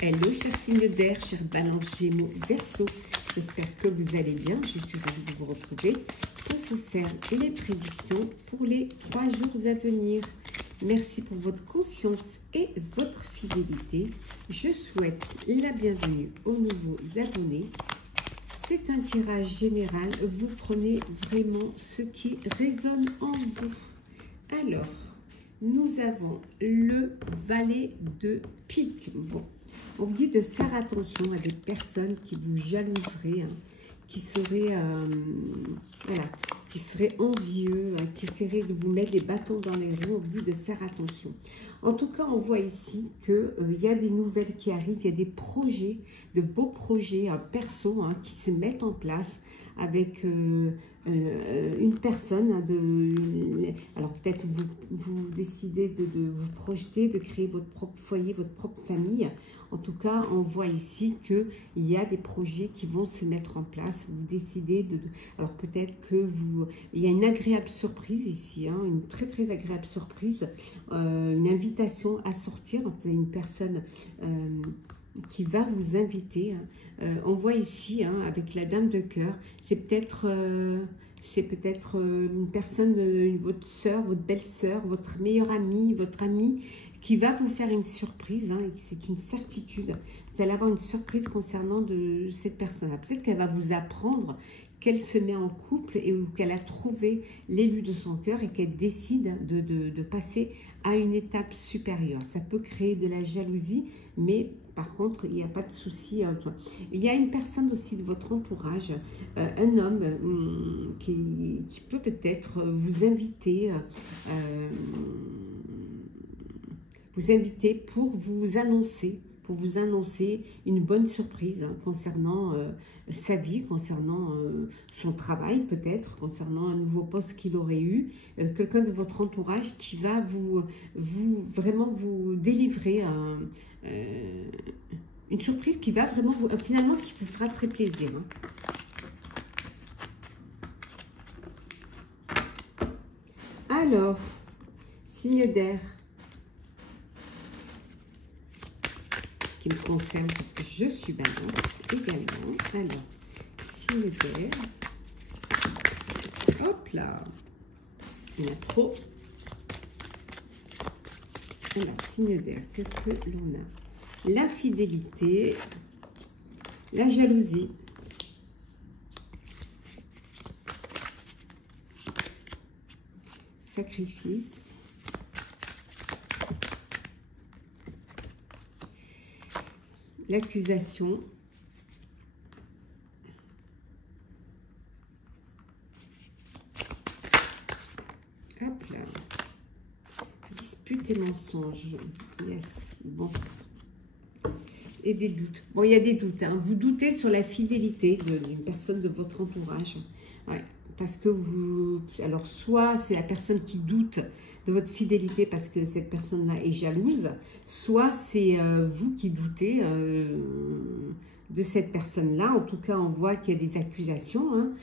Hello, chers signes d'air, chers balances, gémeaux, verseau. J'espère que vous allez bien. Je suis ravie de vous retrouver pour vous faire les prédictions pour les 3 jours à venir. Merci pour votre confiance et votre fidélité. Je souhaite la bienvenue aux nouveaux abonnés. C'est un tirage général. Vous prenez vraiment ce qui résonne en vous. Alors, nous avons le valet de pique. Bon. On vous dit de faire attention à des personnes qui vous jalouseraient, hein, qui seraient, voilà, qui seraient envieux, hein, qui essaieraient de vous mettre des bâtons dans les roues. On vous dit de faire attention. En tout cas, on voit ici qu'il y a des nouvelles qui arrivent, il y a des projets, de beaux projets perso hein, qui se mettent en place avec une personne. Alors peut-être vous décidez de vous projeter, de créer votre propre foyer, votre propre famille. En tout cas, on voit ici qu'il y a des projets qui vont se mettre en place. Vous décidez alors peut-être que il y a une agréable surprise ici, hein, une très très agréable surprise, une invitation à sortir. Donc, vous avez une personne qui va vous inviter. On voit ici, hein, avec la dame de cœur, c'est peut-être une personne, votre soeur, votre belle-sœur, votre meilleure amie, votre ami, qui va vous faire une surprise, hein, et c'est une certitude. Vous allez avoir une surprise concernant cette personne. Peut-être qu'elle va vous apprendre qu'elle se met en couple et qu'elle a trouvé l'élu de son cœur et qu'elle décide de passer à une étape supérieure. Ça peut créer de la jalousie, mais par contre, il n'y a pas de souci. Il y a une personne aussi de votre entourage, un homme qui peut peut-être vous inviter pour vous annoncer une bonne surprise hein, concernant sa vie, concernant son travail peut-être, concernant un nouveau poste qu'il aurait eu, quelqu'un de votre entourage qui va vraiment vous délivrer une surprise qui va vraiment finalement qui vous fera très plaisir. Hein. Alors, signe d'air. Qui me concerne parce que je suis balance également. Alors, signe d'air. Hop là. Il y en a trop. Alors, signe d'air, qu'est-ce que l'on a? L'infidélité, la jalousie. Sacrifice. L'accusation, hop là, dispute et mensonge, yes, bon, et des doutes. Bon, il y a des doutes, hein. Vous doutez sur la fidélité d'une personne de votre entourage, ouais, parce que alors soit c'est la personne qui doute de votre fidélité parce que cette personne-là est jalouse, soit c'est vous qui doutez de cette personne-là. En tout cas, on voit qu'il y a des accusations hein,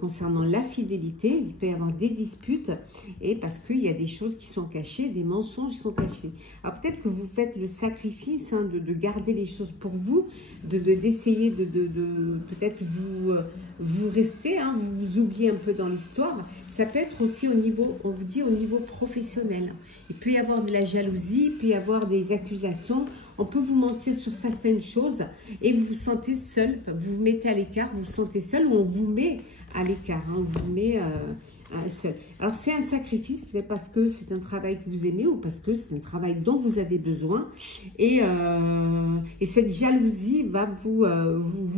concernant la fidélité. Il peut y avoir des disputes et parce qu'il y a des choses qui sont cachées, des mensonges qui sont cachés. Alors peut-être que vous faites le sacrifice hein, de garder les choses pour vous, d'essayer de peut-être vous rester, hein, vous oubliez un peu dans l'histoire. Ça peut être aussi au niveau, on vous dit au niveau professionnel. Il peut y avoir de la jalousie, il peut y avoir des accusations. On peut vous mentir sur certaines choses et vous vous sentez seul. Vous vous mettez à l'écart, vous vous sentez seul ou on vous met à l'écart. Hein, on vous met seul. Alors c'est un sacrifice, peut-être parce que c'est un travail que vous aimez ou parce que c'est un travail dont vous avez besoin. Et cette jalousie va vous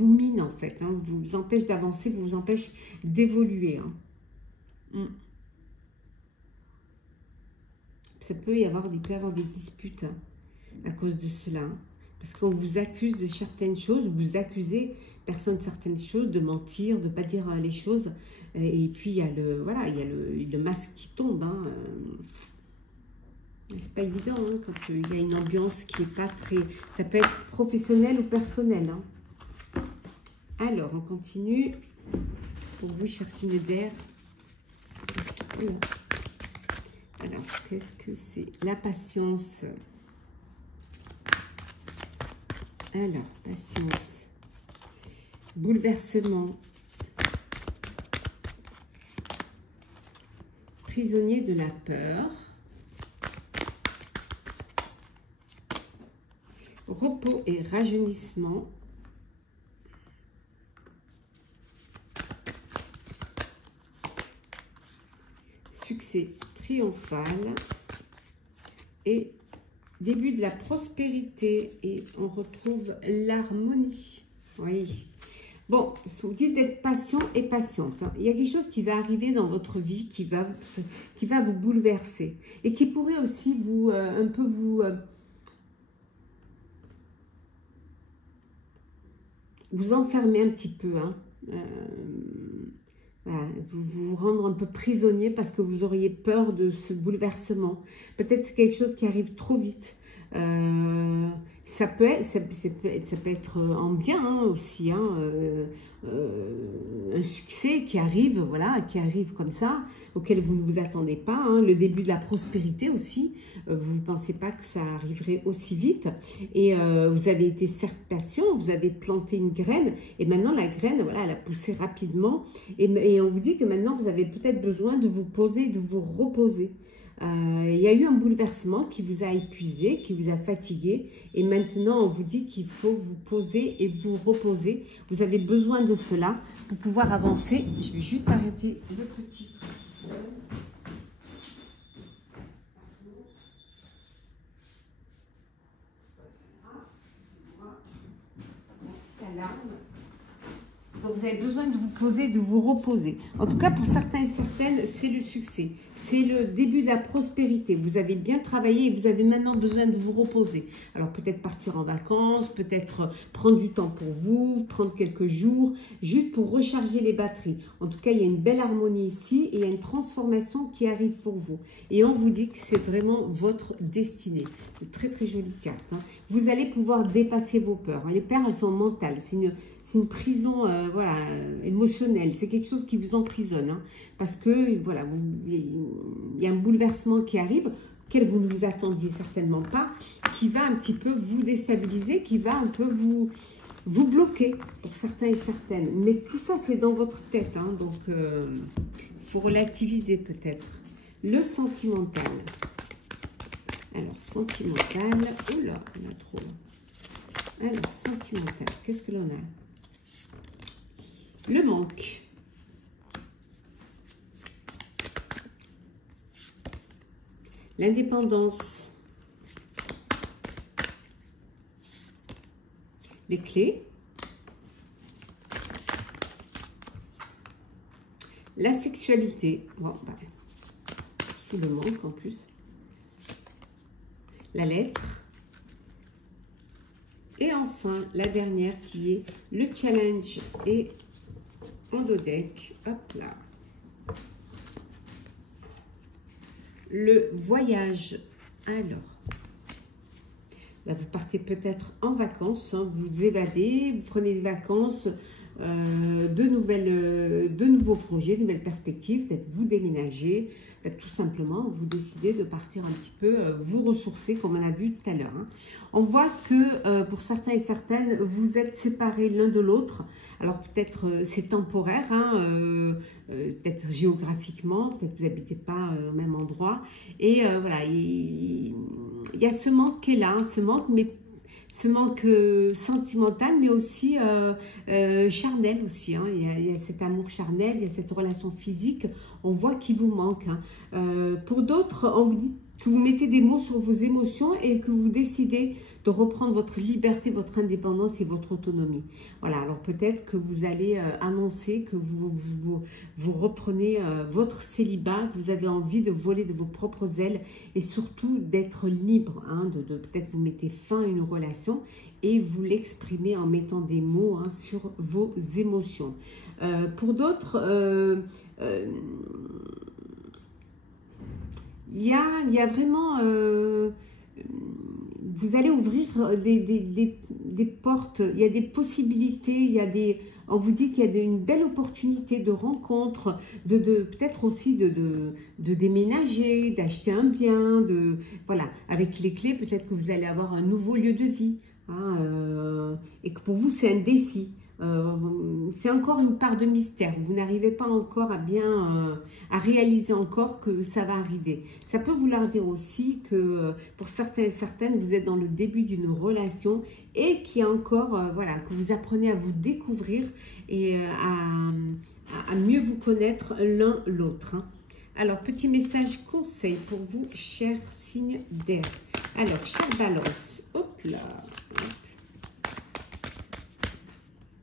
mine en fait. Hein, vous empêche d'avancer, vous empêche d'évoluer. Hein. Ça peut y avoir, il peut y avoir des disputes hein, à cause de cela, hein, parce qu'on vous accuse de certaines choses, vous accusez personne de certaines choses, de mentir, de ne pas dire les choses, et puis il y a le masque qui tombe. Hein, c'est pas évident hein, quand il y a une ambiance qui n'est pas très, ça peut être professionnel ou personnel. Hein. Alors on continue pour vous, chers signes d'air. Alors, qu'est-ce que c'est? La patience. Alors, patience. Bouleversement. Prisonnier de la peur. Repos et rajeunissement. Succès triomphal. Et début de la prospérité. Et on retrouve l'harmonie. Oui. Bon, vous dites d'être patient et patiente. Hein. Il y a quelque chose qui va arriver dans votre vie qui va vous bouleverser. Et qui pourrait aussi vous, un peu vous enfermer un petit peu. Hein. Voilà, vous rendre un peu prisonnier parce que vous auriez peur de ce bouleversement. Peut-être c'est quelque chose qui arrive trop vite. Ça peut être en bien hein, aussi, hein, un succès qui arrive, voilà, qui arrive comme ça, auquel vous ne vous attendez pas, hein, le début de la prospérité aussi, vous ne pensez pas que ça arriverait aussi vite, et vous avez été certes patient, vous avez planté une graine, et maintenant la graine, voilà, elle a poussé rapidement, et on vous dit que maintenant vous avez peut-être besoin de vous poser, de vous reposer. Il y a eu un bouleversement qui vous a épuisé, qui vous a fatigué. Et maintenant, on vous dit qu'il faut vous poser et vous reposer. Vous avez besoin de cela pour pouvoir avancer. Je vais juste arrêter le petit truc qui sonne. Excusez-moi. La petite alarme. Donc, vous avez besoin de vous poser, de vous reposer. En tout cas, pour certains et certaines, c'est le succès. C'est le début de la prospérité. Vous avez bien travaillé et vous avez maintenant besoin de vous reposer. Alors, peut-être partir en vacances, peut-être prendre du temps pour vous, prendre quelques jours, juste pour recharger les batteries. En tout cas, il y a une belle harmonie ici et il y a une transformation qui arrive pour vous. Et on vous dit que c'est vraiment votre destinée. Une très, très jolie carte. Hein. Vous allez pouvoir dépasser vos peurs. Les peurs, elles sont mentales. C'est une prison voilà, émotionnelle. C'est quelque chose qui vous emprisonne. Hein, parce que, voilà, il y a un bouleversement qui arrive, auquel vous ne vous attendiez certainement pas, qui va un petit peu vous déstabiliser, qui va un peu vous bloquer pour certains et certaines. Mais tout ça, c'est dans votre tête. Hein, donc, il faut relativiser peut-être. Le sentimental. Alors, sentimental. Oh là, on a trop. Alors, sentimental. Qu'est-ce que l'on a? Le manque. L'indépendance. Les clés. La sexualité. Bon, bah, sous le manque en plus. La lettre. Et enfin, la dernière qui est le challenge et en dos deck. Hop là. Le voyage. Alors, là, vous partez peut-être en vacances, hein, vous évadez, vous prenez des vacances, de nouveaux projets, de nouvelles perspectives, peut-être vous déménagez, peut-être tout simplement vous décidez de partir un petit peu, vous ressourcer comme on a vu tout à l'heure. Hein. On voit que pour certains et certaines, vous êtes séparés l'un de l'autre. Alors peut-être c'est temporaire, hein, peut-être géographiquement, peut-être vous n'habitez pas au même endroit. Et voilà, il y a ce manque qui est là, hein, ce manque sentimental, mais aussi charnel aussi. Hein. Il y a cet amour charnel, il y a cette relation physique. On voit qu'il vous manque. Hein. Pour d'autres, on vous dit que vous mettez des mots sur vos émotions et que vous décidez de reprendre votre liberté, votre indépendance et votre autonomie. Voilà, alors peut-être que vous allez annoncer que vous reprenez votre célibat, que vous avez envie de voler de vos propres ailes et surtout d'être libre, hein, peut-être vous mettez fin à une relation et vous l'exprimez en mettant des mots hein, sur vos émotions. Pour d'autres, il y a vraiment... vous allez ouvrir des portes, il y a des possibilités, on vous dit qu'il y a une belle opportunité de rencontre, peut-être aussi de déménager, d'acheter un bien, voilà, avec les clés, peut-être que vous allez avoir un nouveau lieu de vie. hein, et que pour vous, c'est un défi. C'est encore une part de mystère. Vous n'arrivez pas encore à réaliser encore que ça va arriver. Ça peut vouloir dire aussi que pour certains et certaines, vous êtes dans le début d'une relation et qu'il y a encore, voilà, que vous apprenez à vous découvrir et à mieux vous connaître l'un l'autre. Hein. Alors, petit message conseil pour vous, chers signes d'air. Alors, chère Balance, hop là,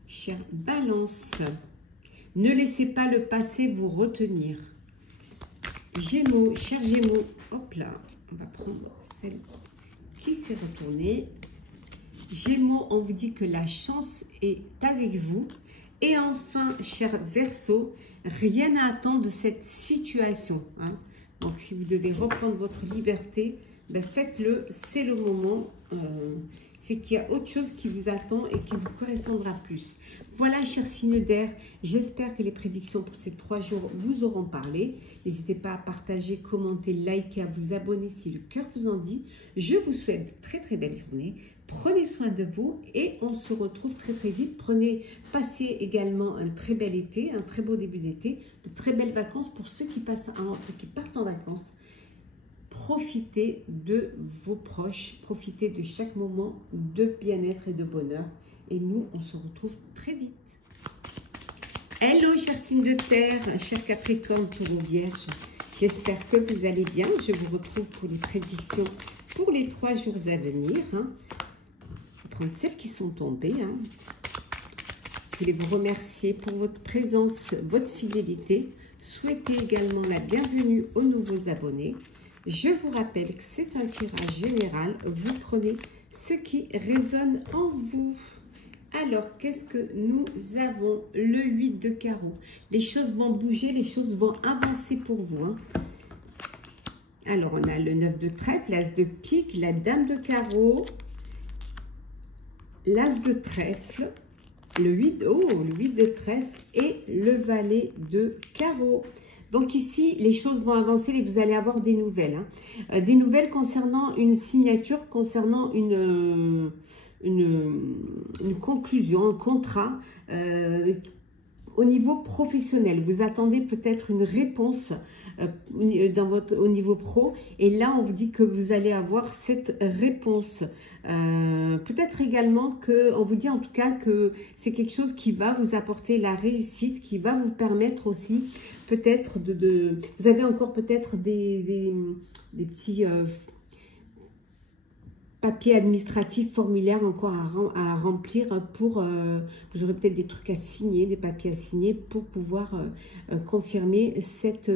chère Balance, ne laissez pas le passé vous retenir. Gémeaux, chers Gémeaux, hop là, on va prendre celle qui s'est retournée. Gémeaux, on vous dit que la chance est avec vous. Et enfin, cher Verseau, rien à attendre de cette situation. Hein. Donc, si vous devez reprendre votre liberté, ben faites-le, c'est le moment. C'est qu'il y a autre chose qui vous attend et qui vous correspondra plus. Voilà, chers signes d'air, j'espère que les prédictions pour ces 3 jours vous auront parlé. N'hésitez pas à partager, commenter, liker, à vous abonner si le cœur vous en dit. Je vous souhaite de très très belle journée. Prenez soin de vous et on se retrouve très très vite. Passez également un très bel été, un très beau début d'été, de très belles vacances pour ceux qui partent en vacances. Profitez de vos proches, profitez de chaque moment de bien-être et de bonheur. Et nous, on se retrouve très vite. Hello, chers signes de terre, chers Capricorne, Taureau, Vierge. J'espère que vous allez bien. Je vous retrouve pour les prédictions pour les 3 jours à venir. Hein. Je vais prendre celles qui sont tombées. Hein. Je voulais vous remercier pour votre présence, votre fidélité. Souhaitez également la bienvenue aux nouveaux abonnés. Je vous rappelle que c'est un tirage général. Vous prenez ce qui résonne en vous. Alors, qu'est-ce que nous avons? Le 8 de carreau. Les choses vont bouger, les choses vont avancer pour vous. Hein. Alors, on a le 9 de trèfle, l'as de pique, la dame de carreau, l'as de trèfle, le 8 de trèfle et le valet de carreau. Donc ici, les choses vont avancer et vous allez avoir des nouvelles. Hein. Des nouvelles concernant une signature, concernant une conclusion, un contrat au niveau professionnel. Vous attendez peut-être une réponse au niveau pro. Et là, on vous dit que vous allez avoir cette réponse. Peut-être également qu'on vous dit en tout cas que c'est quelque chose qui va vous apporter la réussite, qui va vous permettre aussi peut-être vous avez encore peut-être des petits papiers administratifs, formulaires encore à remplir pour, vous aurez peut-être des trucs à signer, des papiers à signer pour pouvoir confirmer cette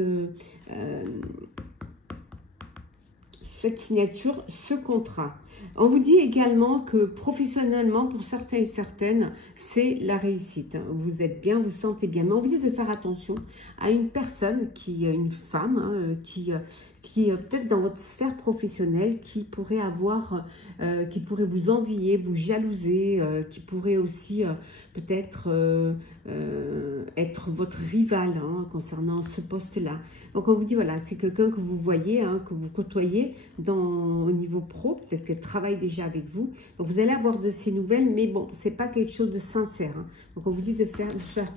signature, ce contrat. On vous dit également que professionnellement, pour certains et certaines, c'est la réussite. Vous êtes bien, vous sentez bien. Mais on vous dit de faire attention à une personne, une femme, hein, qui peut-être dans votre sphère professionnelle, qui pourrait vous envier, vous jalouser, qui pourrait aussi peut-être être votre rival hein, concernant ce poste-là. Donc on vous dit, voilà, c'est quelqu'un que vous voyez, hein, que vous côtoyez au niveau pro, peut-être qu'elle travaille déjà avec vous. Donc vous allez avoir de ces nouvelles, mais bon, c'est pas quelque chose de sincère. Hein. Donc on vous dit de faire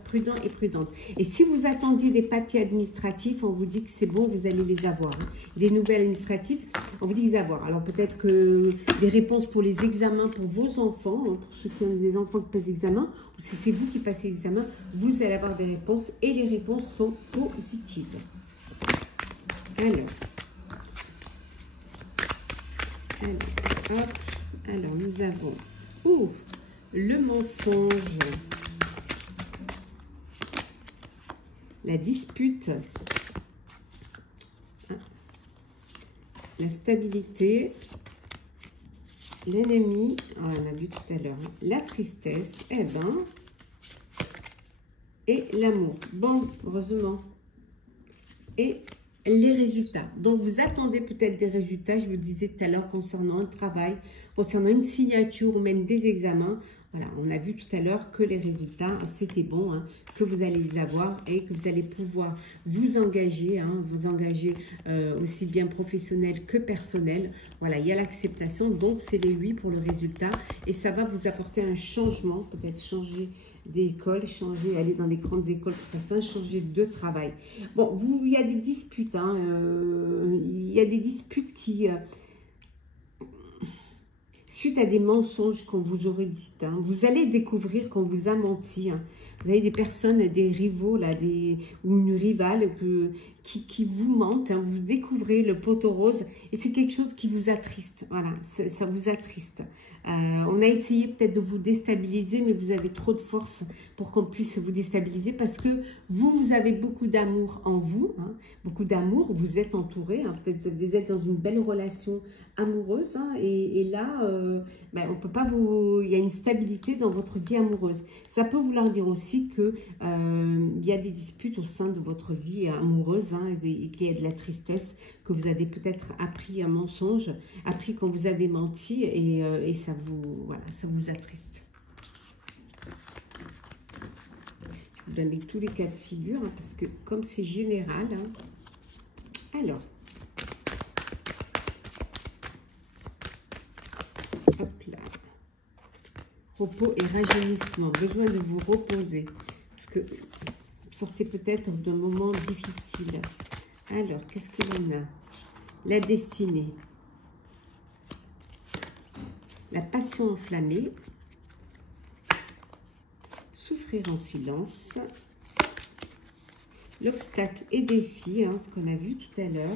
prudent et prudente. Et si vous attendiez des papiers administratifs, on vous dit que c'est bon, vous allez les avoir. Hein. Des nouvelles administratives, on vous dit les avoir. Alors peut-être que des réponses pour les examens pour vos enfants, hein, pour ceux qui ont des enfants qui passent l'examen, ou si c'est vous qui passez l'examen, vous allez avoir des réponses et les réponses sont positives. Alors, nous avons le mensonge, la dispute, la stabilité, l'ennemi, on a vu tout à l'heure, la tristesse, et l'amour. Bon, heureusement. Et les résultats. Donc, vous attendez peut-être des résultats, je vous disais tout à l'heure, concernant un travail, concernant une signature ou même des examens. Voilà, on a vu tout à l'heure que les résultats, c'était bon, hein, que vous allez les avoir et que vous allez pouvoir vous engager, hein, aussi bien professionnel que personnel. Voilà, il y a l'acceptation, donc c'est les 8 pour le résultat et ça va vous apporter un changement, peut-être changer d'école, changer, aller dans les grandes écoles pour certains, changer de travail. Bon, il y a des disputes, hein, il y a des disputes qui... suite à des mensonges qu'on vous aurait dit, hein, vous allez découvrir qu'on vous a menti. Hein. Vous avez des personnes, des rivaux, là, ou une rivale qui vous mentent. Hein. Vous découvrez le poteau rose et c'est quelque chose qui vous attriste. Voilà, ça vous attriste. On a essayé peut-être de vous déstabiliser, mais vous avez trop de force pour qu'on puisse vous déstabiliser parce que vous avez beaucoup d'amour en vous, hein, beaucoup d'amour, vous êtes entouré, hein, peut-être vous êtes dans une belle relation amoureuse, hein, et là, on peut pas il y a une stabilité dans votre vie amoureuse. Ça peut vouloir dire aussi que il y a des disputes au sein de votre vie amoureuse, hein, et qu'il y a de la tristesse, que vous avez peut-être appris un mensonge, appris qu'on vous avait menti et ça vous attriste. Je vous donne tous les cas de figure, hein, parce que comme c'est général, hein, alors, hop là, repos et rajeunissement, besoin de vous reposer, parce que vous sortez peut-être d'un moment difficile. Alors, qu'est-ce qu'il en a? La destinée, la passion enflammée, souffrir en silence, l'obstacle et défi, hein, ce qu'on a vu tout à l'heure,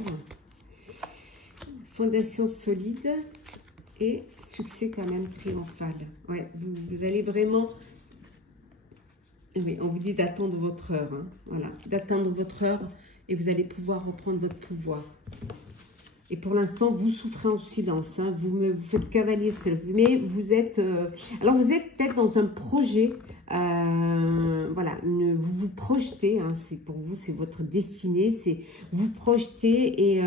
fondation solide et succès quand même triomphal. Ouais, vous allez vraiment... Oui, on vous dit d'attendre votre heure, hein, voilà, d'attendre votre heure et vous allez pouvoir reprendre votre pouvoir. Et pour l'instant, vous souffrez en silence, hein, vous faites cavalier seul, mais vous êtes... alors, vous êtes peut-être dans un projet, voilà, vous vous projetez, hein, c'est pour vous, c'est votre destinée, c'est vous projetez et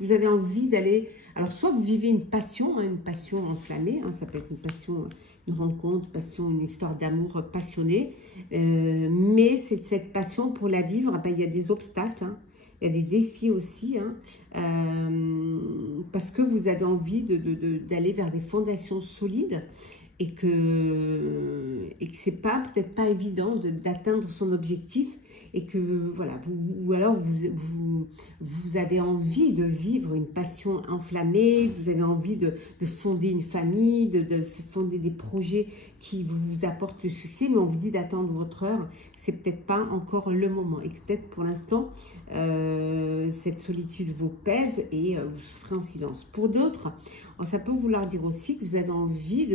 vous avez envie d'aller... Alors, soit vous vivez une passion, hein, une passion enflammée, hein, ça peut être une passion, une rencontre, passion, une histoire d'amour passionnée, mais c'est cette passion pour la vivre, il y a des obstacles, hein. Il y a des défis aussi, hein, parce que vous avez envie d'aller vers des fondations solides et que c'est peut-être pas évident d'atteindre son objectif et que voilà, ou alors vous avez envie de vivre une passion enflammée, vous avez envie de fonder une famille, de fonder des projets qui vous apportent le succès, mais on vous dit d'attendre votre heure, c'est peut-être pas encore le moment et que peut-être pour l'instant cette solitude vous pèse et vous souffrez en silence. Pour d'autres, ça peut vouloir dire aussi que vous avez envie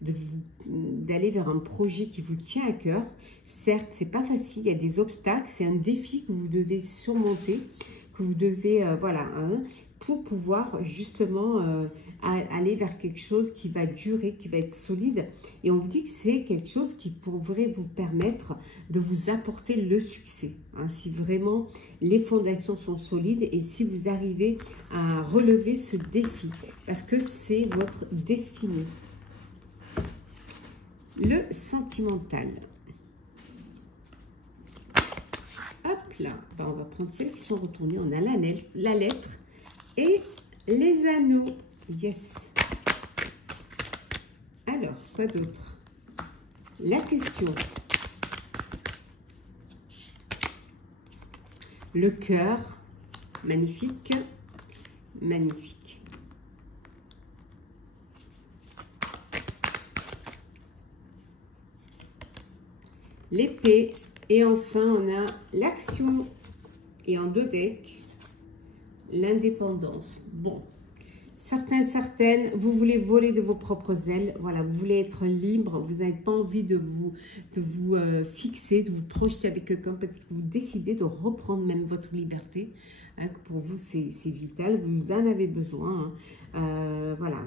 d'aller vers un projet qui vous tient à cœur. Certes, c'est pas facile, il y a des obstacles, c'est un défi que vous devez surmonter, que vous devez, voilà, hein, pour pouvoir justement aller vers quelque chose qui va durer, qui va être solide. Et on vous dit que c'est quelque chose qui pourrait vous permettre de vous apporter le succès, hein, si vraiment les fondations sont solides et si vous arrivez à relever ce défi, parce que c'est votre destinée. Le sentimental. Hop là, on va prendre celles qui sont retournées. On a la lettre et les anneaux. Yes. Alors, quoi d'autre? La question. Le cœur. Magnifique. Magnifique. L'épée. Et enfin, on a l'action. Et en 2 decks, l'indépendance. Bon, certaines, vous voulez voler de vos propres ailes. Voilà, vous voulez être libre. Vous n'avez pas envie de vous fixer, de vous projeter avec quelqu'un. Peut-être que vous décidez de reprendre même votre liberté. Hein, pour vous, c'est vital. Vous en avez besoin. Hein. Voilà.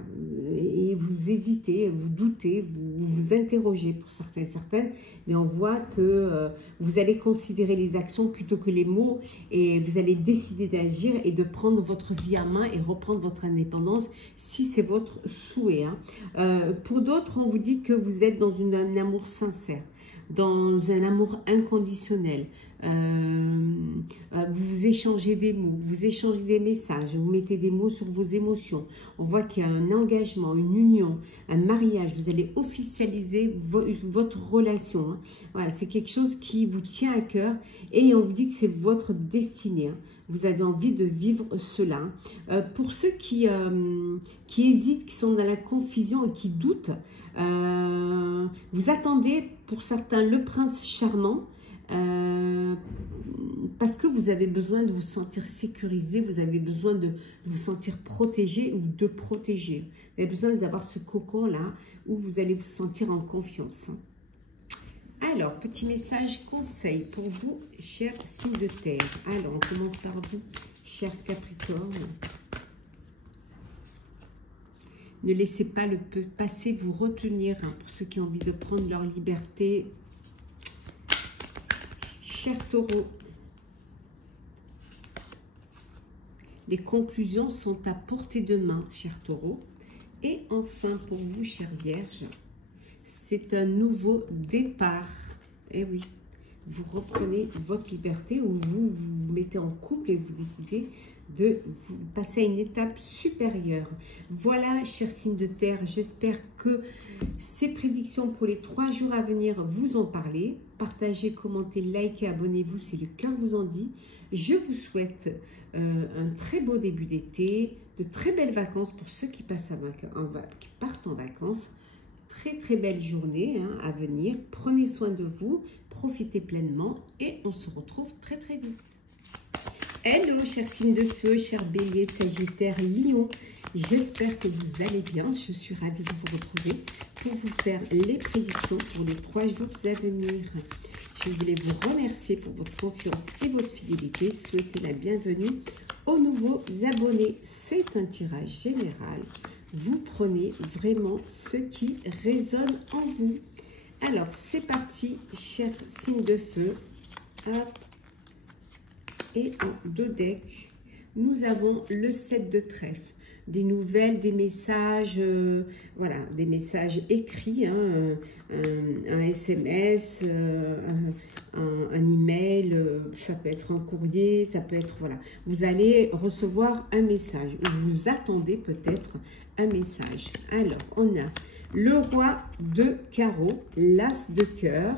Et vous vous hésitez, vous doutez, vous vous interrogez pour certains et certaines, mais on voit que vous allez considérer les actions plutôt que les mots et vous allez décider d'agir et de prendre votre vie en main et reprendre votre indépendance si c'est votre souhait. Pour d'autres, on vous dit que vous êtes dans un amour sincère, dans un amour inconditionnel. Vous échangez des mots, vous échangez des messages, vous mettez des mots sur vos émotions. On voit qu'il y a un engagement, une union, un mariage. Vous allez officialiser votre relation. Voilà, c'est quelque chose qui vous tient à cœur et on vous dit que c'est votre destinée. Vous avez envie de vivre cela. Pour ceux qui hésitent, qui sont dans la confusion et qui doutent, vous attendez pour certains le prince charmant. Parce que vous avez besoin de vous sentir sécurisé, vous avez besoin de vous sentir protégé ou de protéger. Vous avez besoin d'avoir ce cocon-là où vous allez vous sentir en confiance. Alors, petit message conseil pour vous, chers signes de terre. Alors, on commence par vous, chers Capricorne. Ne laissez pas le passé vous retenir, pour ceux qui ont envie de prendre leur liberté. Cher Taureau, les conclusions sont à portée de main, cher Taureau. Et enfin, pour vous, chère Vierge, c'est un nouveau départ. Eh oui, vous reprenez votre liberté ou vous vous mettez en couple et vous décidez de vous passer à une étape supérieure. Voilà, chers signes de terre, j'espère que ces prédictions pour les 3 jours à venir vous ont parlé. Partagez, commentez, likez, abonnez-vous si le cœur vous en dit. Je vous souhaite un très beau début d'été, de très belles vacances pour ceux qui partent en vacances. Très très belle journée à venir. Prenez soin de vous, profitez pleinement et on se retrouve très très vite. Hello, chers signes de feu, chers béliers, sagittaires, lions. J'espère que vous allez bien. Je suis ravie de vous retrouver pour vous faire les prédictions pour les 3 jours à venir. Je voulais vous remercier pour votre confiance et votre fidélité. Souhaiter la bienvenue aux nouveaux abonnés. C'est un tirage général. Vous prenez vraiment ce qui résonne en vous. Alors, c'est parti, chers signes de feu. Hop. Et en 2 decks, nous avons le 7 de trèfle. Des nouvelles, des messages, voilà, des messages écrits, un SMS, un email, ça peut être un courrier, ça peut être, voilà. Vous allez recevoir un message, ou vous attendez peut-être un message. Alors, on a le roi de carreau, l'as de cœur,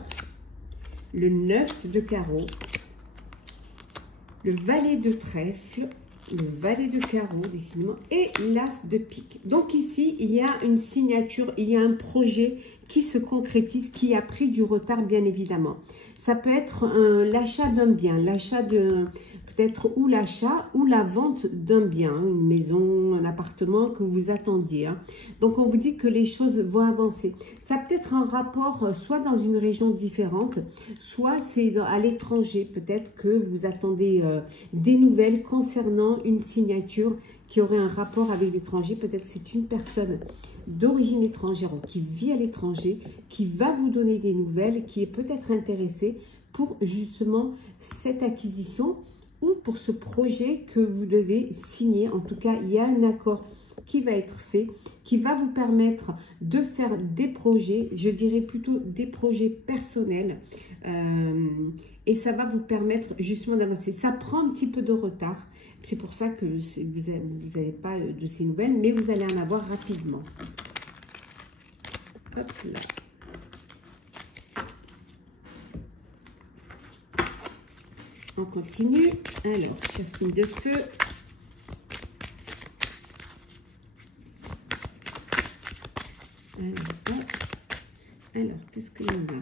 le 9 de carreau, le valet de trèfle, le valet de carreau, décidément, et l'as de pique. Donc ici, il y a une signature, il y a un projet qui se concrétise, qui a pris du retard, bien évidemment. Ça peut être l'achat d'un bien, l'achat de peut-être ou l'achat ou la vente d'un bien, une maison, un appartement que vous attendiez. Donc on vous dit que les choses vont avancer. Ça peut être un rapport soit dans une région différente, soit c'est à l'étranger. Peut-être que vous attendez des nouvelles concernant une signature qui aurait un rapport avec l'étranger. Peut-être que c'est une personne d'origine étrangère qui vit à l'étranger, qui va vous donner des nouvelles, qui est peut-être intéressée pour justement cette acquisition ou pour ce projet que vous devez signer. En tout cas, il y a un accord qui va être fait, qui va vous permettre de faire des projets, je dirais plutôt des projets personnels, et ça va vous permettre justement d'avancer. Ça prend un petit peu de retard, c'est pour ça que vous n'avez pas de ces nouvelles, mais vous allez en avoir rapidement. Hop là. On continue. Alors, chers signes de feu. Alors qu'est-ce que l'on a?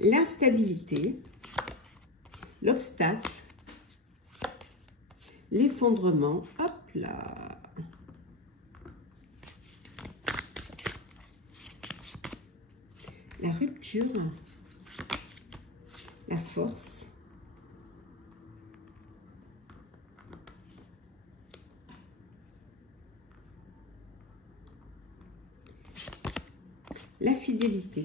L'instabilité, l'obstacle, l'effondrement. Hop là. La rupture, la force. la fidélité.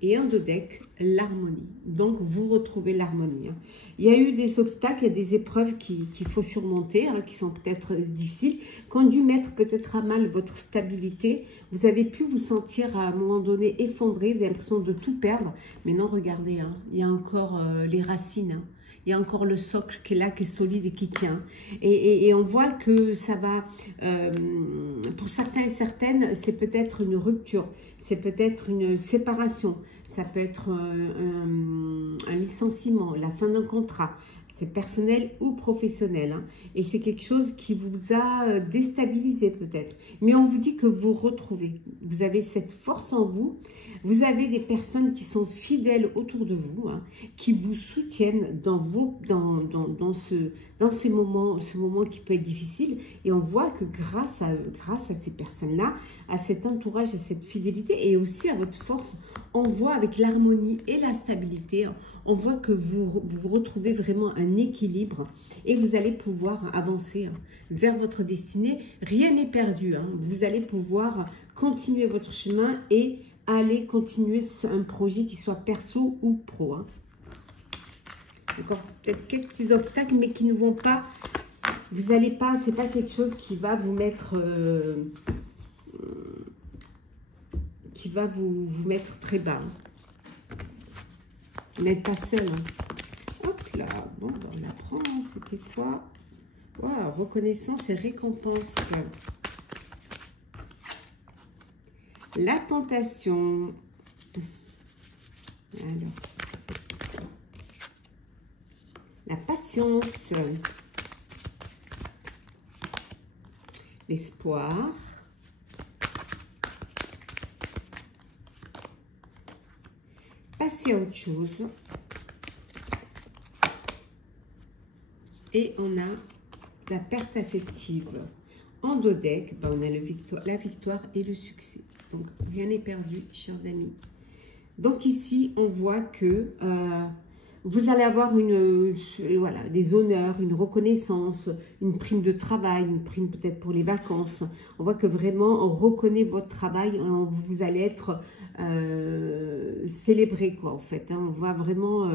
Et en dos deck, l'harmonie. Donc, vous retrouvez l'harmonie. Hein. Il y a eu des obstacles, il y a des épreuves qu'il faut surmonter, hein, qui sont peut-être difficiles, qui ont dû mettre peut-être à mal votre stabilité. Vous avez pu vous sentir à un moment donné effondré, vous avez l'impression de tout perdre. Mais non, regardez, hein, il y a encore les racines. Hein. Il y a encore le socle qui est là, qui est solide et qui tient. Et on voit que ça va, pour certains et certaines, c'est peut-être une rupture, c'est peut-être une séparation, ça peut être un licenciement, la fin d'un contrat. C'est personnel ou professionnel. Hein. Et c'est quelque chose qui vous a déstabilisé peut-être. Mais on vous dit que vous retrouvez. Vous avez cette force en vous. Vous avez des personnes qui sont fidèles autour de vous, hein, qui vous soutiennent dans ces moments, ce moment qui peut être difficile. Et on voit que grâce à ces personnes-là, à cet entourage, à cette fidélité et aussi à votre force, on voit avec l'harmonie et la stabilité, hein, on voit que vous retrouvez vraiment un équilibre et vous allez pouvoir avancer hein, vers votre destinée. Rien n'est perdu. Hein. Vous allez pouvoir continuer votre chemin et aller continuer un projet qui soit perso ou pro. Hein. Encore peut-être quelques petits obstacles, mais qui ne vont pas... Vous n'allez pas... C'est pas quelque chose qui va vous mettre... qui va vous mettre très bas. Hein. Vous n'êtes pas seul. Hein. Hop là. Bon, ben on apprend. Hein. C'était quoi? Wow, reconnaissance et récompense. La tentation. Alors. La patience. L'espoir. Passer à autre chose. Et on a la perte affective. En dos deck, ben on a la victoire et le succès. Donc, rien n'est perdu, chers amis. Donc, ici, on voit que vous allez avoir voilà, des honneurs, une reconnaissance, une prime de travail, une prime peut-être pour les vacances. On voit que vraiment, on reconnaît votre travail. Vous allez être célébré, quoi, en fait. Hein. On va vraiment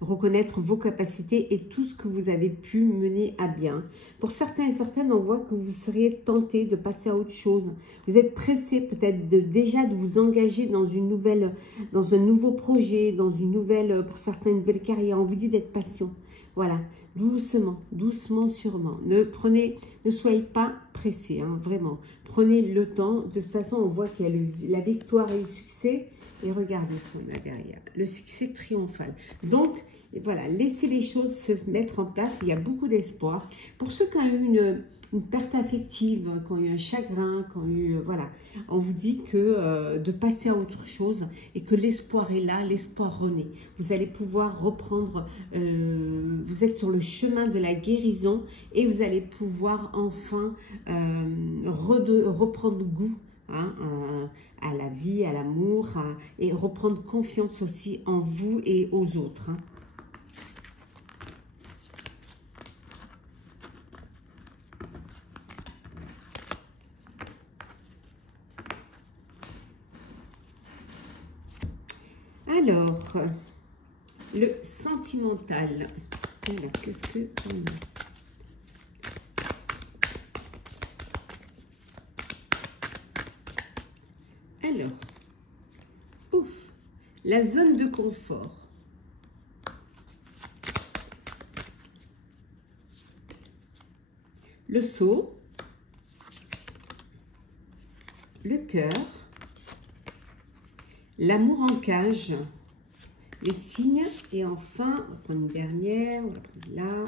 reconnaître vos capacités et tout ce que vous avez pu mener à bien. Pour certains et certaines, on voit que vous seriez tenté de passer à autre chose. Vous êtes pressé peut-être déjà de vous engager dans un nouveau projet, dans une nouvelle, pour certains, une nouvelle carrière. On vous dit d'être patient. Voilà, doucement, doucement, sûrement. Ne soyez pas pressé, hein, vraiment. Prenez le temps. De toute façon, on voit qu'il y a la victoire et le succès. Et regardez ce qu'on a derrière. Le succès triomphal. Donc, voilà, laissez les choses se mettre en place. Il y a beaucoup d'espoir. Pour ceux qui ont eu une perte affective, qui ont eu un chagrin, qui ont eu... voilà, on vous dit que de passer à autre chose et que l'espoir est là, l'espoir renaît. Vous allez pouvoir reprendre... vous êtes sur le chemin de la guérison et vous allez pouvoir enfin reprendre goût hein, à la vie, à l'amour et reprendre confiance aussi en vous et aux autres. Hein. Alors, le sentimental. Alors, qu'est-ce que on a? Alors, ouf, la zone de confort. Le seau. Le cœur. L'amour en cage, les signes, et enfin, on va prendre une dernière, on va prendre là,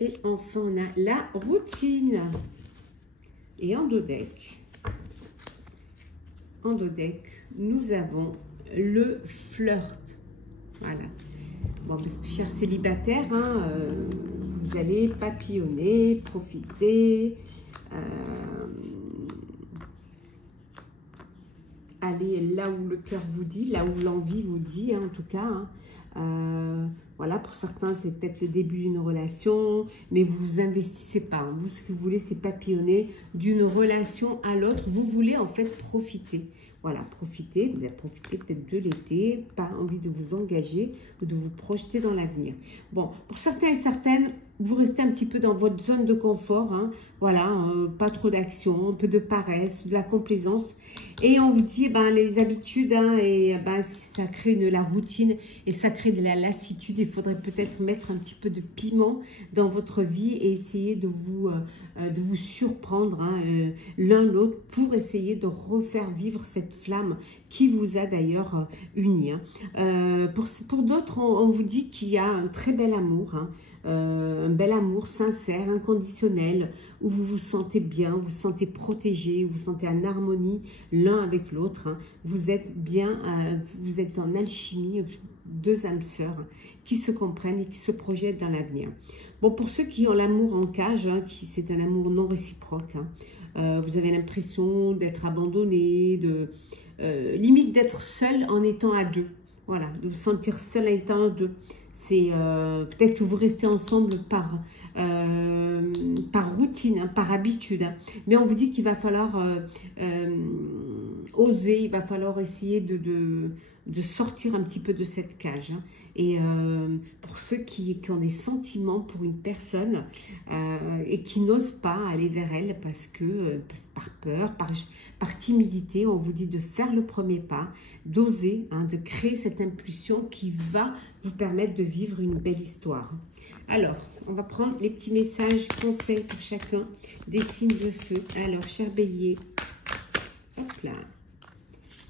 et enfin on a la routine. Et en dos deck, nous avons le flirt. Voilà. Bon, chers célibataires, hein, vous allez papillonner, profiter, aller là où le cœur vous dit, là où l'envie vous dit, hein, en tout cas. Hein. Voilà, pour certains, c'est peut-être le début d'une relation, mais vous vous investissez pas. Hein. Vous, ce que vous voulez, c'est papillonner d'une relation à l'autre. Vous voulez en fait profiter. Voilà, profiter peut-être de l'été, pas envie de vous engager ou de vous projeter dans l'avenir. Bon, pour certains et certaines, vous restez un petit peu dans votre zone de confort. Hein. Voilà, pas trop d'action, un peu de paresse, de la complaisance. Et on vous dit, ben, les habitudes, hein, et ben, si ça crée la routine et ça crée de la lassitude, il faudrait peut-être mettre un petit peu de piment dans votre vie et essayer de vous surprendre hein, l'un l'autre pour essayer de refaire vivre cette flamme qui vous a d'ailleurs unis. Hein. Pour d'autres, on vous dit qu'il y a un très bel amour, hein, un bel amour sincère, inconditionnel, où vous vous sentez bien, vous vous sentez protégé, vous vous sentez en harmonie l'un avec l'autre. Hein. Vous êtes bien, vous êtes en alchimie, deux âmes sœurs qui se comprennent et qui se projettent dans l'avenir. Bon, pour ceux qui ont l'amour en cage, hein, c'est un amour non réciproque, hein, vous avez l'impression d'être abandonné, limite d'être seul en étant à deux. Voilà, de vous sentir seul en étant à deux. C'est peut-être que vous restez ensemble par routine, hein, par habitude. Hein. Mais on vous dit qu'il va falloir oser, il va falloir essayer de sortir un petit peu de cette cage. Hein. Et pour ceux qui ont des sentiments pour une personne et qui n'osent pas aller vers elle parce que par peur, par timidité, on vous dit de faire le premier pas, d'oser, hein, de créer cette impulsion qui va vous permettre de vivre une belle histoire. Alors, on va prendre les petits messages, conseils pour chacun des signes de feu. Alors, cher Bélier, hop là,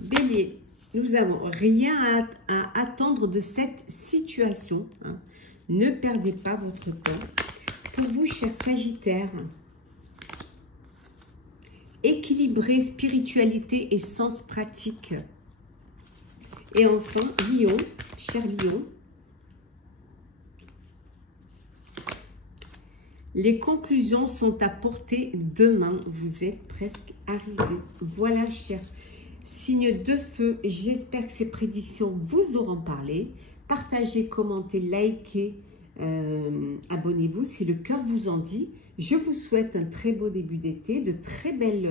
Bélier, nous avons rien à attendre de cette situation. Hein. Ne perdez pas votre temps. Pour vous, cher Sagittaire, équilibrez spiritualité et sens pratique. Et enfin, Lion, cher Lion, les conclusions sont à portée de main. Vous êtes presque arrivé. Voilà, cher signe de feu. J'espère que ces prédictions vous auront parlé. Partagez, commentez, likez, abonnez-vous si le cœur vous en dit. Je vous souhaite un très beau début d'été, de très belles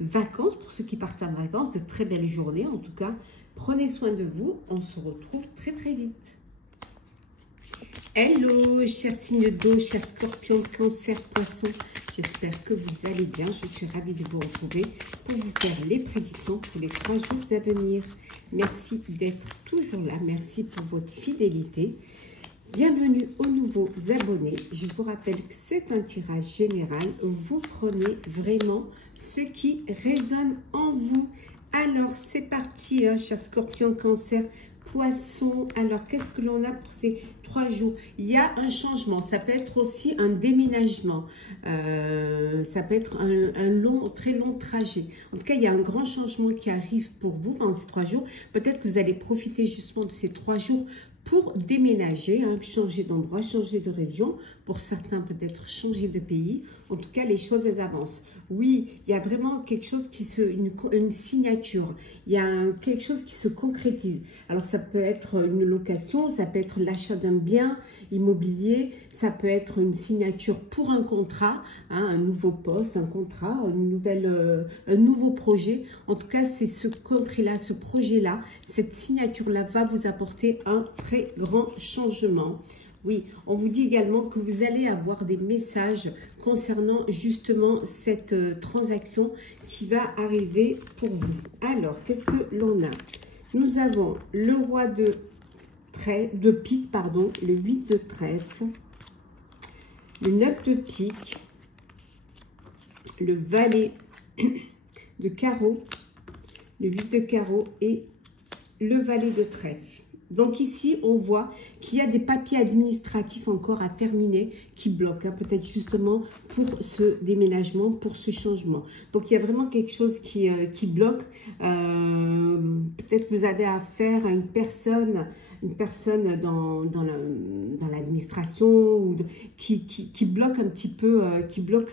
vacances pour ceux qui partent en vacances, de très belles journées en tout cas. Prenez soin de vous. On se retrouve très très vite. Hello, chers signes d'eau, chers scorpions, cancer, poisson. J'espère que vous allez bien. Je suis ravie de vous retrouver pour vous faire les prédictions pour les 3 jours à venir. Merci d'être toujours là. Merci pour votre fidélité. Bienvenue aux nouveaux abonnés. Je vous rappelle que c'est un tirage général. Vous prenez vraiment ce qui résonne en vous. Alors, c'est parti, hein, chers scorpions, cancer, poisson. Alors, qu'est-ce que l'on a pour ces 3 jours? Il y a un changement. Ça peut être aussi un déménagement. Ça peut être un très long trajet. En tout cas, il y a un grand changement qui arrive pour vous pendant ces 3 jours. Peut-être que vous allez profiter justement de ces 3 jours pour déménager, hein, changer d'endroit, changer de région. Pour certains, peut-être changer de pays. En tout cas, les choses, elles avancent. Oui, il y a vraiment quelque chose une signature. Il y a quelque chose qui se concrétise. Alors, ça peut être une location, ça peut être l'achat d'un bien immobilier, ça peut être une signature pour un contrat, hein, un nouveau poste, un contrat, un nouveau projet. En tout cas, c'est ce contrat-là, ce projet-là, cette signature-là va vous apporter un très grand changement. Oui, on vous dit également que vous allez avoir des messages concernant justement cette transaction qui va arriver pour vous. Alors, qu'est-ce que l'on a? Nous avons le roi de pique, pardon, le 8 de trèfle, le 9 de pique, le valet de carreau, le 8 de carreau et le valet de trèfle. Donc ici, on voit qu'il y a des papiers administratifs encore à terminer qui bloquent, hein, peut-être justement pour ce déménagement, pour ce changement. Donc il y a vraiment quelque chose qui bloque. Peut-être que vous avez affaire à une personne dans l'administration ou qui bloque un petit peu, qui bloque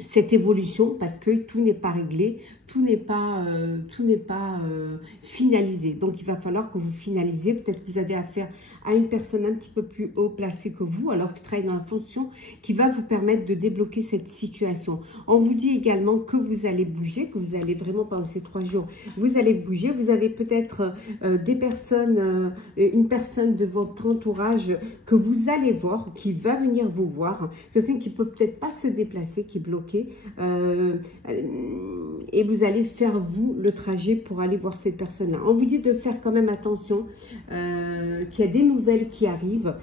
cette évolution parce que tout n'est pas réglé, tout n'est pas finalisé. Donc, il va falloir que vous finalisez. Peut-être que vous avez affaire à une personne un petit peu plus haut placée que vous, alors qui travaille dans la fonction, qui va vous permettre de débloquer cette situation. On vous dit également que vous allez bouger, que vous allez vraiment pendant ces 3 jours, vous allez bouger. Vous avez peut-être des personnes, une personne de votre entourage que vous allez voir, qui va venir vous voir, quelqu'un qui peut peut-être pas se déplacer, qui est bloqué, et vous allez faire vous le trajet pour aller voir cette personne-là. On vous dit de faire quand même attention, qu'il y a des nouvelles qui arrivent,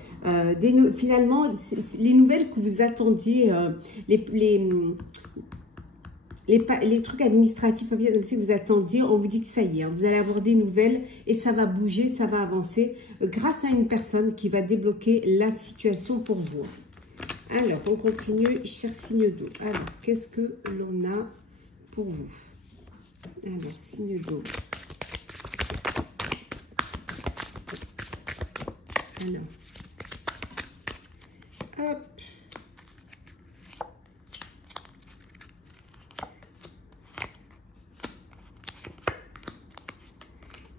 finalement les nouvelles que vous attendiez, les trucs administratifs, que vous attendiez, on vous dit que ça y est, hein, vous allez avoir des nouvelles et ça va bouger, ça va avancer grâce à une personne qui va débloquer la situation pour vous. Alors, on continue, cher signe d'eau. Alors, qu'est-ce que l'on a pour vous? Alors, signe d'eau. Alors, hop.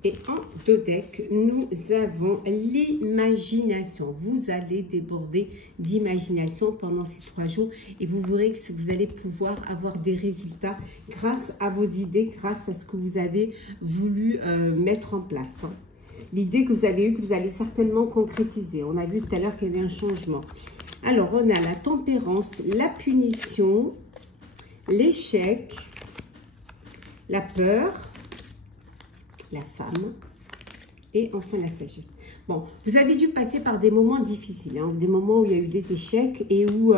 Et en 2 decks, nous avons l'imagination. Vous allez déborder d'imagination pendant ces 3 jours et vous verrez que vous allez pouvoir avoir des résultats grâce à vos idées, grâce à ce que vous avez voulu mettre en place. L'idée que vous avez eue, que vous allez certainement concrétiser. On a vu tout à l'heure qu'il y avait un changement. Alors, on a la tempérance, la punition, l'échec, la peur, la femme et enfin la sagesse. Bon, vous avez dû passer par des moments difficiles, hein, des moments où il y a eu des échecs et où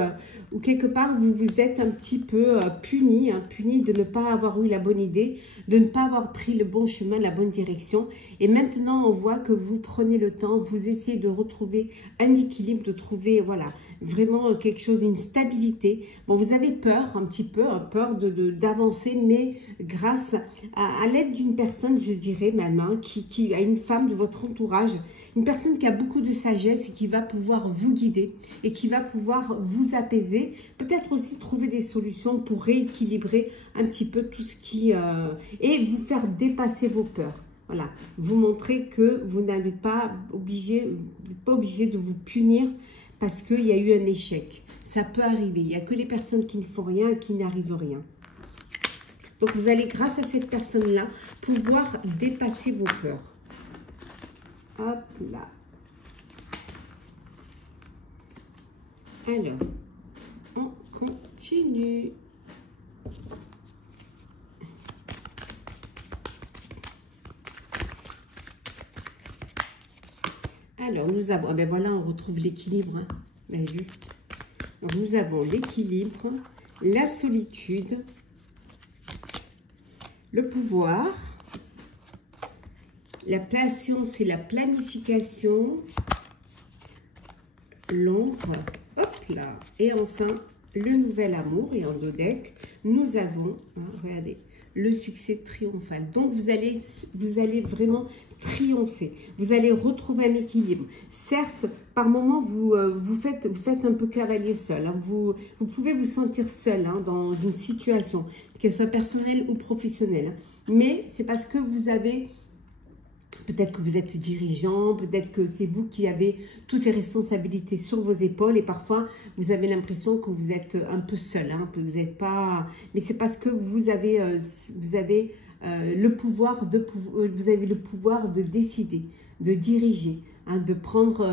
quelque part vous vous êtes un petit peu puni, hein, puni de ne pas avoir eu la bonne idée, de ne pas avoir pris le bon chemin, la bonne direction. Et maintenant, on voit que vous prenez le temps, vous essayez de retrouver un équilibre, de trouver, voilà, vraiment quelque chose, une stabilité. Bon, vous avez peur, un petit peu, hein, peur d'avancer, mais grâce à l'aide d'une personne, je dirais même, hein, qui a une femme de votre entourage, une personne qui a beaucoup de sagesse et qui va pouvoir vous guider et qui va pouvoir vous apaiser, peut-être aussi trouver des solutions pour rééquilibrer un petit peu tout ce qui... et vous faire dépasser vos peurs. Voilà, vous montrer que vous n'êtes pas obligé de vous punir parce qu'il y a eu un échec. Ça peut arriver, il n'y a que les personnes qui ne font rien et qui n'arrivent rien. Donc vous allez, grâce à cette personne-là, pouvoir dépasser vos peurs. Hop là. Alors, on continue. Alors, nous avons, ah ben voilà, on retrouve l'équilibre, hein, vous avez vu. Donc, nous avons l'équilibre, la solitude, le pouvoir, la patience et la planification, l'ombre, hop là, et enfin le nouvel amour. Et en 2 decks, nous avons, hein, regardez, le succès triomphal. Donc vous allez vraiment triompher, vous allez retrouver un équilibre. Certes, par moments vous faites un peu cavalier seul, hein. Vous pouvez vous sentir seul, hein, dans une situation, qu'elle soit personnelle ou professionnelle, hein. Mais c'est parce que vous avez... Peut-être que vous êtes dirigeant, peut-être que c'est vous qui avez toutes les responsabilités sur vos épaules et parfois vous avez l'impression que vous êtes un peu seul, hein, que vous n'êtes pas... Mais c'est parce que vous avez le pouvoir de décider, de diriger, hein, de prendre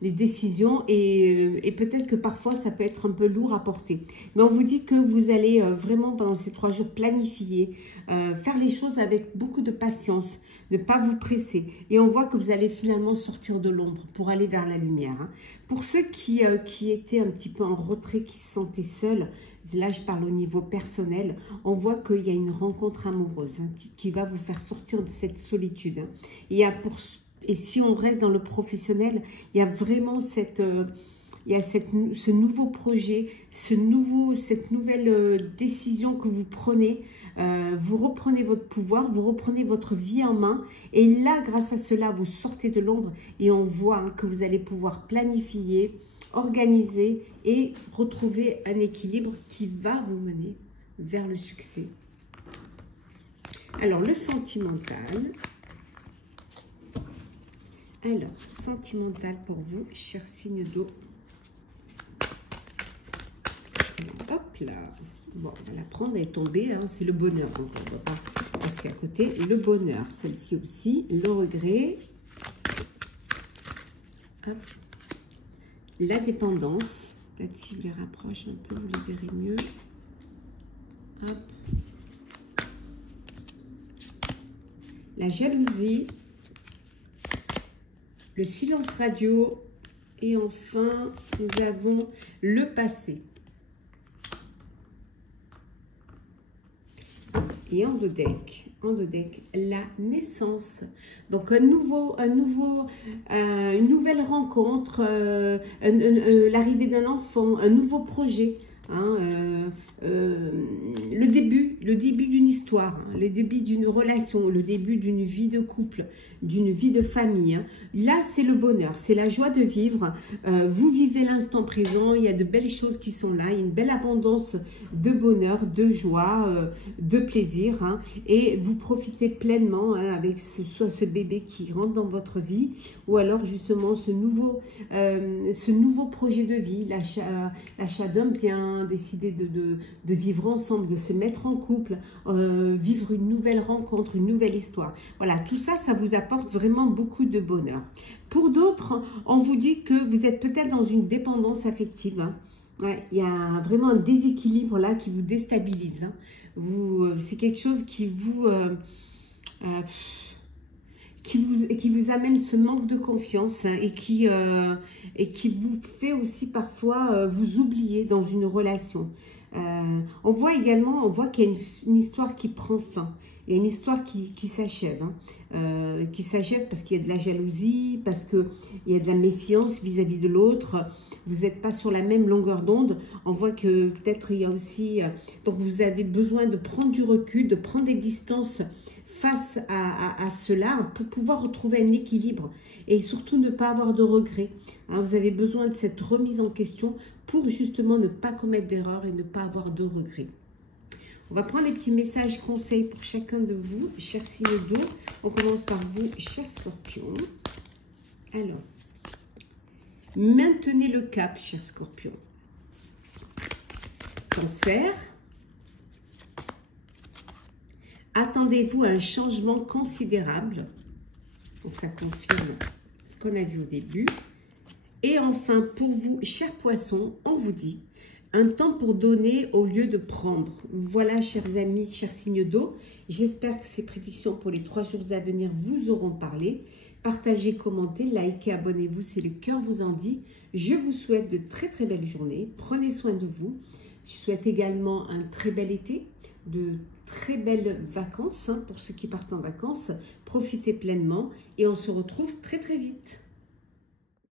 les décisions et peut-être que parfois ça peut être un peu lourd à porter. Mais on vous dit que vous allez vraiment pendant ces 3 jours planifier, faire les choses avec beaucoup de patience, ne pas vous presser. Et on voit que vous allez finalement sortir de l'ombre pour aller vers la lumière, hein. Pour ceux qui étaient un petit peu en retrait, qui se sentaient seuls, là je parle au niveau personnel, on voit qu'il y a une rencontre amoureuse, hein, qui va vous faire sortir de cette solitude, hein. Et si on reste dans le professionnel, il y a vraiment ce nouveau projet, cette nouvelle décision que vous prenez. Vous reprenez votre pouvoir, vous reprenez votre vie en main. Et là, grâce à cela, vous sortez de l'ombre et on voit, hein, que vous allez pouvoir planifier, organiser et retrouver un équilibre qui va vous mener vers le succès. Alors, le sentimental. Alors, sentimental pour vous, cher signe d'eau. Hop là. Bon, on va la prendre, elle est tombée, hein, c'est le bonheur. Donc, on ne va pas passer à côté. Le bonheur, celle-ci aussi. Le regret. Hop. La dépendance. Peut-être si je les rapproche un peu, vous les verrez mieux. Hop. La jalousie. Le silence radio. Et enfin, nous avons le passé. Et en deux decks, la naissance. Donc une nouvelle rencontre, l'arrivée d'un enfant, un nouveau projet, hein, le début d'une histoire, hein, le début d'une relation, le début d'une vie de couple, d'une vie de famille. Hein. Là, c'est le bonheur, c'est la joie de vivre. Vous vivez l'instant présent, il y a de belles choses qui sont là, il y a une belle abondance de bonheur, de joie, de plaisir. Hein, et vous profitez pleinement hein, avec soit ce bébé qui rentre dans votre vie ou alors justement ce nouveau projet de vie, l'achat d'un bien, décider de vivre ensemble, de se mettre en couple, vivre une nouvelle rencontre, une nouvelle histoire. Voilà, tout ça, ça vous apporte vraiment beaucoup de bonheur. Pour d'autres, on vous dit que vous êtes peut-être dans une dépendance affective. Hein. Ouais, il y a vraiment un déséquilibre là qui vous déstabilise. Hein. C'est quelque chose qui vous amène ce manque de confiance hein, et qui vous fait aussi parfois vous oublier dans une relation. On voit qu'il y a une histoire qui prend fin. Il y a une histoire qui s'achève. Hein, qui s'achève parce qu'il y a de la jalousie, parce qu'il y a de la méfiance vis-à-vis de l'autre. Vous n'êtes pas sur la même longueur d'onde. On voit que peut-être il y a aussi... donc vous avez besoin de prendre du recul, de prendre des distances face à cela pour pouvoir retrouver un équilibre et surtout ne pas avoir de regrets. Hein, vous avez besoin de cette remise en question pour justement ne pas commettre d'erreurs et ne pas avoir de regrets. On va prendre les petits messages conseils pour chacun de vous, chers signes d'eau. On commence par vous, chers scorpions. Alors, maintenez le cap, chers scorpions. Cancer. Attendez-vous à un changement considérable. Donc, ça confirme ce qu'on a vu au début. Et enfin, pour vous, chers poissons, on vous dit un temps pour donner au lieu de prendre. Voilà, chers amis, chers signes d'eau. J'espère que ces prédictions pour les 3 jours à venir vous auront parlé. Partagez, commentez, likez, abonnez-vous si le cœur vous en dit. Je vous souhaite de très très belles journées. Prenez soin de vous. Je souhaite également un très bel été, de très belles vacances hein, pour ceux qui partent en vacances. Profitez pleinement et on se retrouve très très vite.